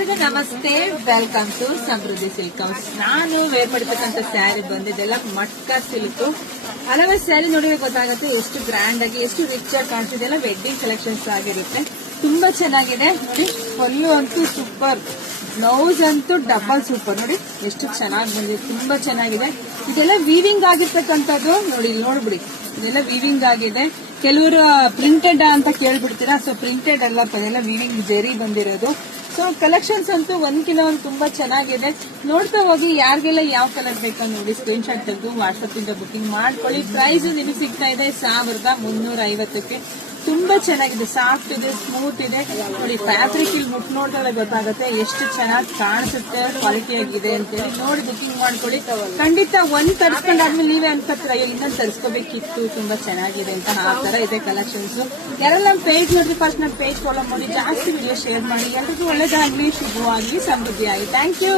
ಎಲ್ರಿಗೂ ನಮಸ್ತೆ, welcome to Samruddhi silk house. ನಾನು ವೇರ್ ಪಡಿತಕ್ಕಂಥ ಸ್ಯಾರಿ ಬಂದಿದ್ದೆಲ್ಲ ಮಟ್ಕಾ ಸಿಲ್ಕ್. ಹಲವು ಸ್ಯಾರಿ ನೋಡಿದ್ರೆ ಗೊತ್ತಾಗುತ್ತೆ ಎಷ್ಟು ಗ್ರ್ಯಾಂಡ್ ಆಗಿ, ಎಷ್ಟು ರಿಚ್ ಆಗಿ ಕಾಣಿಸ್ತಿದೆ. ಎಲ್ಲ ವೆಡ್ಡಿಂಗ್ ಕಲೆಕ್ಷನ್ಸ್ ಆಗಿರುತ್ತೆ. ತುಂಬಾ ಚೆನ್ನಾಗಿದೆ ನೋಡಿ. ಪಲ್ಲು ಅಂತೂ ಸೂಪರ್, ಬ್ಲೌಸ್ ಅಂತೂ ಡಬಲ್ ಸೂಪರ್. ನೋಡಿ ಎಷ್ಟು ಚೆನ್ನಾಗಿ ಬಂದಿದೆ, ತುಂಬಾ ಚೆನ್ನಾಗಿದೆ. ಇದೆಲ್ಲ ವೀವಿಂಗ್ ಆಗಿರ್ತಕ್ಕಂಥದ್ದು ನೋಡಿ, ಇಲ್ಲಿ ನೋಡ್ಬಿಡಿ. ಇದೆಲ್ಲ ವೀವಿಂಗ್ ಆಗಿದೆ. ಕೆಲವರು ಪ್ರಿಂಟೆಡ್ ಅಂತ ಕೇಳ್ಬಿಡ್ತೀರಾ, ಸೊ ಪ್ರಿಂಟೆಡ್ ಅಲ್ಲ, ಇದೆಲ್ಲ ವೀವಿಂಗ್ ಜೆರಿ ಬಂದಿರೋದು. ಸೊ ಕಲೆಕ್ಷನ್ಸ್ ಅಂತೂ ಒಂದ್ಕಿಂತ ಒಂದು ತುಂಬಾ ಚೆನ್ನಾಗಿದೆ. ನೋಡ್ತಾ ಹೋಗಿ, ಯಾರಿಗೆಲ್ಲ ಯಾವ ಕಲರ್ ಬೇಕಂತ ನೋಡಿ ಸ್ಕ್ರೀನ್ ಶಾಟ್ ತೆಗೆದು ವಾಟ್ಸ್ಆಪ್ ಇಂದ ಬುಕಿಂಗ್ ಮಾಡ್ಕೊಳ್ಳಿ. ಪ್ರೈಸ್ ನಿಮಗೆ ಸಿಗ್ತಾ ಇದೆ 1350ಕ್ಕೆ. ತುಂಬಾ ಚೆನ್ನಾಗಿದೆ, ಸಾಫ್ಟ್ ಇದೆ, ಸ್ಮೂತ್ ಇದೆ. ನೋಡಿ ಫ್ಯಾಬ್ರಿಕ್ ಇಲ್ಲಿ ಮುಟ್ ನೋಡಿದ್ರೆ ಗೊತ್ತಾಗುತ್ತೆ ಎಷ್ಟು ಚೆನ್ನಾಗಿ ಕಾಣಿಸುತ್ತೆ, ಕ್ವಾಲಿಟಿ ಆಗಿದೆ ಅಂತೇಳಿ. ನೋಡಿ ಬುಕಿಂಗ್ ಮಾಡ್ಕೊಳ್ಳಿ. ಖಂಡಿತ ಒಂದ್ ತರಿಸ್ಕೊಂಡಾದ್ಮೇಲೆ ನೀವೇ ಅನ್ಕೋತೀರ ಇನ್ನೊಂದು ತರಿಸ್ಕೋಬೇಕಿತ್ತು, ತುಂಬಾ ಚೆನ್ನಾಗಿದೆ ಅಂತ. ಆ ತರ ಇದೆ ಕಲೆಕ್ಷನ್ಸ್. ಯಾರೆಲ್ಲ ನಮ್ಮ ಪೇಜ್ ನೋಡ್ರಿ, ಫಸ್ಟ್ ನಮ್ಮ ಪೇಜ್ ಫಾಲೋ ಮಾಡಿ, ಜಾಸ್ತಿ ವಿಡಿಯೋ ಶೇರ್ ಮಾಡಿ. ಎಲ್ರಿಗೂ ಒಳ್ಳೇದಾಗ್ಲಿ, ಶುಭವಾಗಿ, ಸಮೃದ್ಧಿಯಾಗಿ. Thank you.